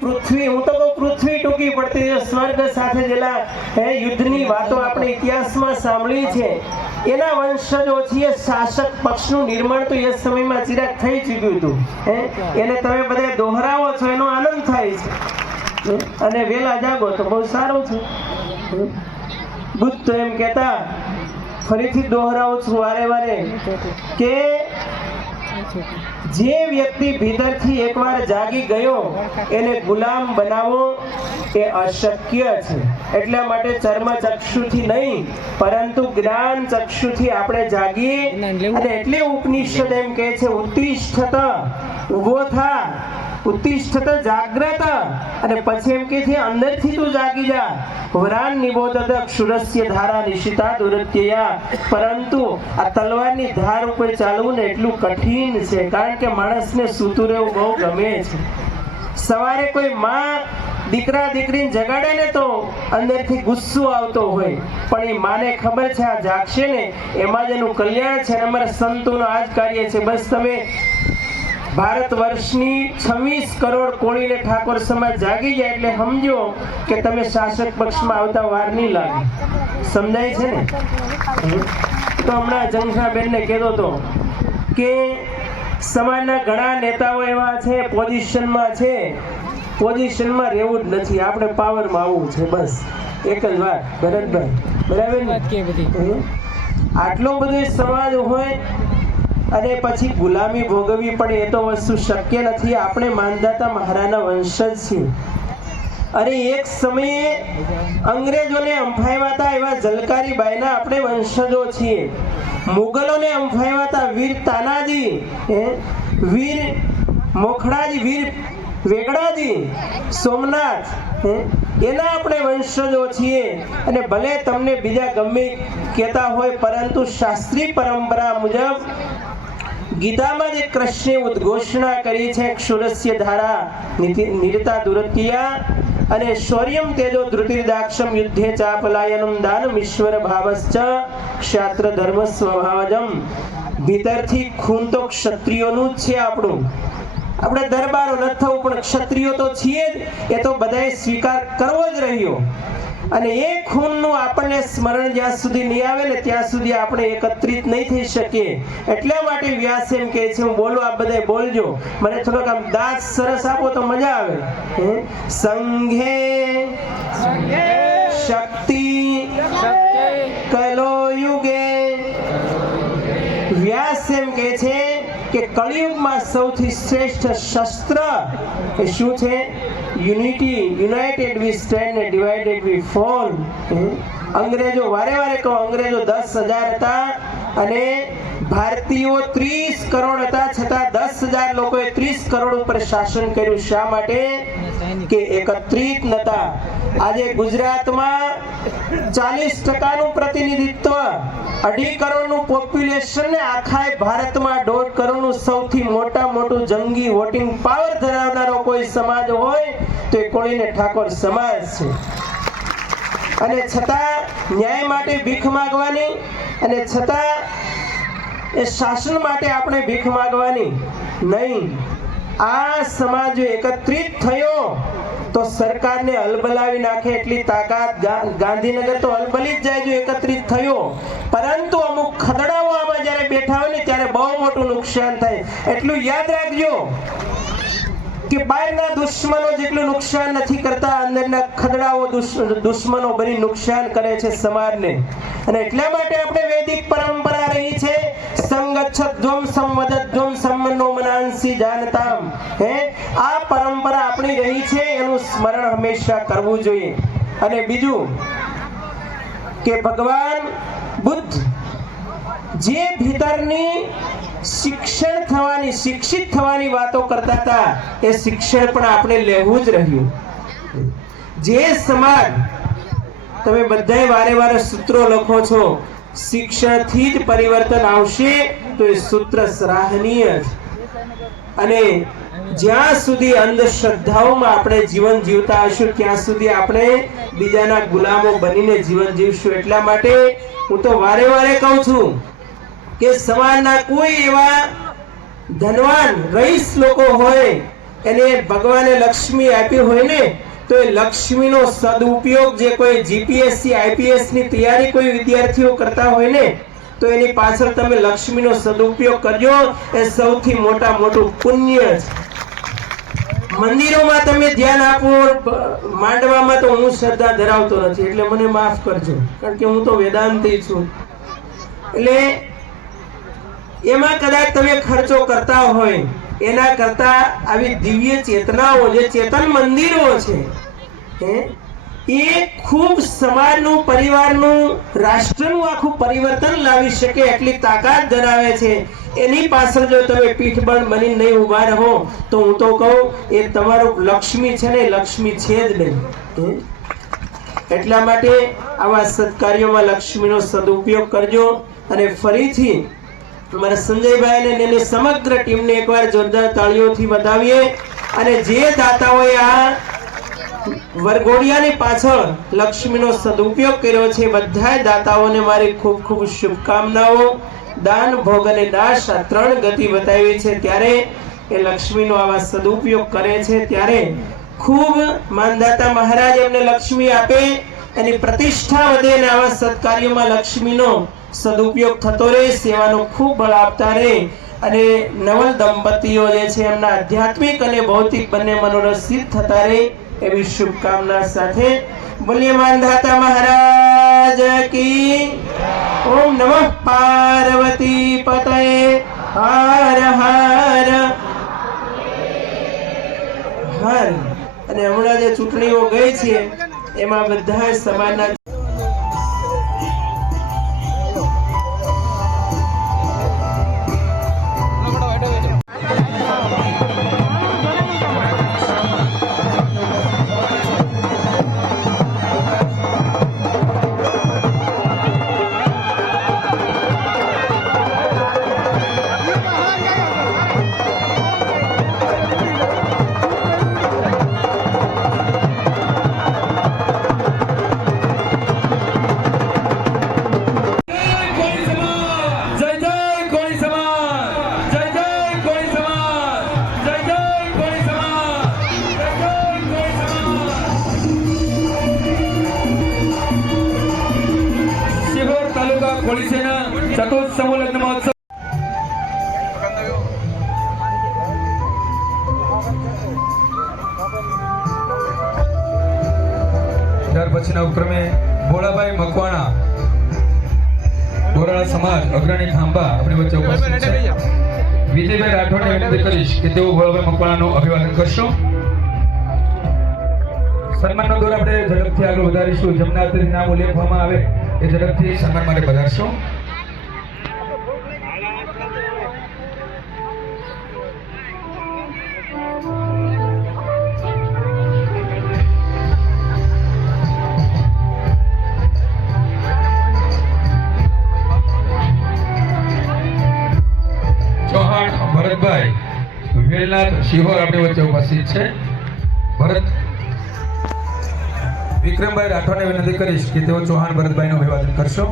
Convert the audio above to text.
પૃથ્વી, હું તો કહું પૃથ્વી ટૂંકી પડતી છે. સ્વર્ગ સાથે જેલા યુદ્ધની વાતો આપણે ઇતિહાસમાં સાંભળી છે. એના વંશજો છે. શાસક પક્ષનું નિર્માણ તો એ સમયમાં ચિરાગ થઈ ચૂક્યું હતું. એને તમે બધા દોહરાવો છો, એનો આનંદ થાય છે. અને વેલા જાગો તો બહુ સારું છે. બુદ્ધ તો એમ કહેતા, ફરીથી દોહરાવું છું વારે વારે, કે જે વ્યક્તિ ભીતરથી એકવાર જાગી ગયો એને ગુલામ બનાવવો એ અશક્ય છે. એટલા માટે ચર્મ ચક્ષુથી નહીં પરંતુ જ્ઞાન ચક્ષુથી આપણે જાગીએ. અને એટલે ઉપનિષદ એમ કહે છે, ઉત્તિષ્ઠત, ઊભો થા, ઉત્તિષ્ઠત જાગ્રત. અને પછી એમ કે છે, અંદરથી તું જાગી જા. વરાન નિબોધત ક્ષુરસ્ય ધારા નિશિતા દુરત્યયા. પરંતુ આ તલવારની ધાર ઉપર ચાલવું ને એટલું કઠિન છે, કારણ કે માણસને સૂતું રહેવું બહુ ગમે છે. સવારે કોઈ માં દીકરા દીકરીને જગાડે ને તો અંદરથી ગુસ્સો આવતો હોય, પણ એ માને ખબર છે આ જાગશે ને એમાં જ એનું કલ્યાણ છે. અમારા સંતોનું આ જ કાર્ય છે. બસ તમે ભારત વર્ષની 26 કરોડ કોળીને ઠાકોર સમાજ જાગી જાય એટલે સમજો કે તમે શાસક પક્ષમાં આવતા વાર નહીં લાગે. સમજાય છે ને? તો હમણાં જંખાબેનને કહેતો હતો કે સમાજના ઘણા નેતાઓ એવા છે, પોઝિશનમાં છે, પોઝિશનમાં રહેવું જ નથી, આપણે પાવરમાં આવવું છે. બસ એક જ વાત. ભરતભાઈ બરાબર ને? આટલો બધો સમાજ હોય અને પછી ગુલામી ભોગવવી પડે એ તો વસ્તુ શક્ય નથી. આપણે માનદાતા મહારાજના વંશજ છીએ. અરે એક સમયે અંગ્રેજોને અંફાવ્યા હતા એવા ઝલકારી બાઈના આપણે વંશજો છીએ. મુગલોને અંફાવ્યા હતા વીર તાનાજી, વીર મોખડાજી, વીર વેગડાજી, સોમનાથ, એના આપણે વંશજો છીએ. અને ભલે તમને બીજા ગમે કહેતા હોય, પરંતુ શાસ્ત્રી પરંપરા મુજબ ગીતામાં જે કૃષ્ણે ઉદ્ઘોષણા કરી છે, ક્ષુરસ્ય ધારા નિરતા દુરત્યા અને શૌર્યમ તેજો ધૃતિર્દાક્ષમ યુદ્ધે ચાપલાયનમ દાનમ ઈશ્વર ભાવશ્ચ ક્ષાત્ર ધર્મ સ્વભાવજમ. ભીતરથી ખૂન તો ક્ષત્રિયોનું જ છે આપણું. આપણે દરબારો ન થવું પણ ક્ષત્રિયો તો છીએ જ, એ તો બધાએ સ્વીકાર કરવો જ રહ્યો. અને એ ખૂનનું આપણને સ્મરણ જ્યાં સુધી નહીં આવે ને ત્યાં સુધી આપણે એકત્રિત નહીં થઈ શકીએ. એટલા માટે વ્યાસ એમ કહે છે, હું બોલું આપ બધા બોલજો, મને થોડોક આમ દાંત સરસ આપો તો મજા આવે. સંઘે શક્તિ કલો યુગે. વ્યાસ એમ કહે છે કે કળિયુગમાં સૌથી શ્રેષ્ઠ શસ્ત્ર એ શું છે? યુનિટી. યુનાઇટેડ વી સ્ટેન્ડ અને ડિવાઇડેડ વી ફોલ. અંગ્રેજો, વારે વારે કહો, અંગ્રેજો 10,000 હતા અને ભારતીયો 30 કરોડ હતા, છતાં 10,000 લોકોએ 30 કરોડ ઉપર શાસન કર્યું. શા માટે? કે એકત્રિત નતા. આજે ગુજરાતમાં 40% પ્રતિનિધિત્વ, 2.5 કરોડનું પોપ્યુલેશન ને આખા ભારતમાં 1.5 કરોડનું સૌથી મોટું જંગી વોટિંગ પાવર ધરાવનારો કોઈ સમાજ હોય તો એ કોળીને ઠાકોર સમાજ છે. અને છતાં ન્યાય માટે ભીખ માંગવાની, અને છતાં એ શાસન માટે આપણે ભીખ માંગવાની નહીં. આ સમાજ એકત્રિત થયો તો સરકારને હલબલાવી નાખે એટલી તાકાત. ગાંધીનગર તો હલબલી જ જાય જો એકત્રિત થયો. પરંતુ અમુક ખદડાઓ આમાં જ્યારે બેઠા હોય ને ત્યારે બહુ મોટું નુકસાન થાય. એટલું યાદ રાખજો કે બહારના દુશ્મનો જેટલું નુકસાન નથી કરતા, અંદરના ખદડાઓ દુશ્મનો બની નુકસાન કરે છે સમાજને. અને એટલા માટે આપણે વૈદિક પરંપરા રહી છે, સંગચ્છદ્વમ સંવદદ્વમ સમ્મનો મનાંસી જાનતામ. આ પરંપરા આપણી રહી છે, એનું સ્મરણ હંમેશા કરવું જોઈએ. અને બીજું કે ભગવાન બુદ્ધ જે ભીતરની શિક્ષિત થવાની વાતો કરતા હતા, એ શિક્ષણ પણ આપણે લેવું જ રહ્યું. જે સમાજ, તમે બધાય વારે વારે સૂત્રો લખો છો, શિક્ષણથી જ પરિવર્તન આવશે, તો એ સૂત્ર સરાહનીય છે. અને જ્યાં સુધી અંધશ્રદ્ધાઓમાં આપણે જીવન જીવતા હશું ત્યાં સુધી આપણે બીજાના ગુલામો બનીને જીવન જીવશું. એટલા માટે હું તો વારે વારે કહું છું કે સમાજના કોઈ એવા ધનવાન રઈસ લોકો હોય એને ભગવાને લક્ષ્મી આપી હોય ને તો એ લક્ષ્મીનો સદુપયોગ જે કોઈ જીપીએસસી આઈપીએસ ની તૈયારી કોઈ વિદ્યાર્થીઓ કરતા હોય ને તો એની પાછળ તમે લક્ષ્મીનો સદુપયોગ કરજો, એ સૌથી મોટું પુણ્ય છે। મંદિરોમાં તમે ધ્યાન આપો, માંડવામાં તો હું શ્રદ્ધા ધરાવતો નથી એટલે મને માફ કરજો, કારણ કે હું તો વેદાંતી છું। એટલે એમાં કદાચ તમે ખર્ચો કરતા હોય એના કરતા આવી દિવ્ય ચેતનાઓ જે ચેતન મંદિરો છે એ ખૂબ સમાજનું, પરિવારનું, રાષ્ટ્રનું આખું પરિવર્તન લાવી શકે એટલી તાકાત ધરાવે છે। એની પાછળ જો તમે પીઠબળ બની નહીં ઉભા રહો તો હું તો કહું એ તમારું લક્ષ્મી છે ને, લક્ષ્મી છે જ નહીં। એટલા માટે આવા સત્કાર્યોમાં લક્ષ્મીનો સદુપયોગ કરજો। અને ફરીથી અમારા સંજયભાઈ અને એની સમગ્ર ટીમને એકવાર જોરદાર તાળીઓથી વધાવીએ। અને જે દાતાઓએ આ વરઘોડિયાની પાછળ લક્ષ્મીનો સદુપયોગ કર્યો છે બધા દાતાઓને મારી ખૂબ ખૂબ શુભકામનાઓ। દાન, ભોગ અને દાસ આ ત્રણ ગતિ બતાવી છે ત્યારે એ લક્ષ્મીનો આવા સદુપયોગ કરે છે ત્યારે ખૂબ માનદાતા મહારાજ એમને લક્ષ્મી આપે, એની પ્રતિષ્ઠા વધે અને આવા સત્કાર્યોમાં લક્ષ્મીનો સદુપયોગ થતો રહે, સેવાનો ખૂબ બળ આપતા રહે અને નવલ દંપતીઓ જે છે એમના આધ્યાત્મિક અને ભૌતિક બંને મનોરથ સિદ્ધ થતા રહે એવી શુભકામના સાથે બોલીએ માનદાતા મહારાજ કી। ઓમ નમઃ પાર્વતી પતये, હર હર હર। અને હમણાં જે ચૂંટણીઓ ગઈ છે એમાં બધા સમાજના ચતુર્સમૂહ લગ્ન મહોત્સવ ત્યાર પછીના ઉપક્રમે ભોળાભાઈ મકવાણા ગોરાળા સમાજ અગ્રણી ખાંભા આપણી વચ્ચે ઉપસ્થિત છે। વિજયભાઈ રાઠોડને વિનંતી કરીશ કે તેઓ ભોળાભાઈ મકવાણાનું અભિવાદન કરશો। સન્માનનો દોર આપણે ઝડપથી આગળ વધારીશું। જેમના અત્યારે નામ ઉલ્લેખવામાં આવે એ ઝડપથી સન્માન માટે પધારશો। ભરતભાઈ વેલનાથ શિહોર આપણી વચ્ચે ઉપસ્થિત છે। ભરત વિક્રમભાઈ રાઠોડને વિનંતી કરીશ કે તેઓ ચૌહાણ ભરતભાઈનું અભિવાદન કરશો।